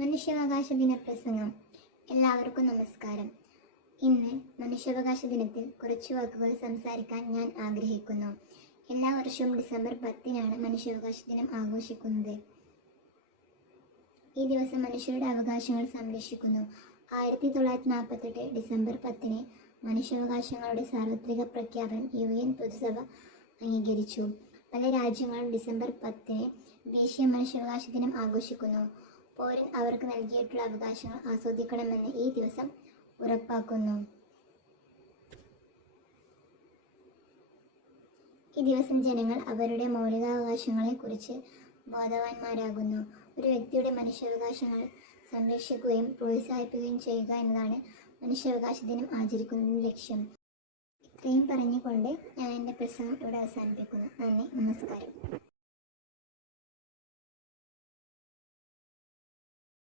മനുഷ്യാവകാശ ദിന പ്രസംഗം എല്ലാവർക്കും നമസ്കാരം. ഇന്ന് മനുഷ്യാവകാശ ദിനത്തിൽ കുറച്ച് വാക്കുകൾ സംസാരിക്കാൻ ഞാൻ ആഗ്രഹിക്കുന്നു. എല്ലാ വർഷവും ഡിസംബർ പത്തിനാണ് മനുഷ്യാവകാശ ദിനം ആഘോഷിക്കുന്നത്. ഈ ദിവസം മനുഷ്യരുടെ അവകാശങ്ങൾ സംരക്ഷിക്കുന്നു. ആയിരത്തി തൊള്ളായിരത്തി നാൽപ്പത്തെട്ട് ഡിസംബർ പത്തിന് മനുഷ്യാവകാശങ്ങളുടെ സാർവത്രിക പ്രഖ്യാപനം യു എൻ പൊതുസഭ അംഗീകരിച്ചു. പല രാജ്യങ്ങളും ഡിസംബർ പത്തിന് ദേശീയ മനുഷ്യാവകാശ ദിനം ആഘോഷിക്കുന്നു. പൗരൻ അവർക്ക് നൽകിയിട്ടുള്ള അവകാശങ്ങൾ ആസ്വദിക്കണമെന്ന് ഈ ദിവസം ഉറപ്പാക്കുന്നു. ഈ ദിവസം ജനങ്ങൾ അവരുടെ മൗലികാവകാശങ്ങളെക്കുറിച്ച് ബോധവാന്മാരാകുന്നു. ഒരു വ്യക്തിയുടെ മനുഷ്യാവകാശങ്ങൾ സംരക്ഷിക്കുകയും പ്രോത്സാഹിപ്പിക്കുകയും ചെയ്യുക എന്നതാണ് മനുഷ്യാവകാശ ദിനം ആചരിക്കുന്നതിന്റെ ലക്ഷ്യം. ഇത്രയും പറഞ്ഞുകൊണ്ട് ഞാൻ എന്റെ പ്രസംഗം ഇവിടെ അവസാനിപ്പിക്കുന്നു. നന്ദി നമസ്കാരം.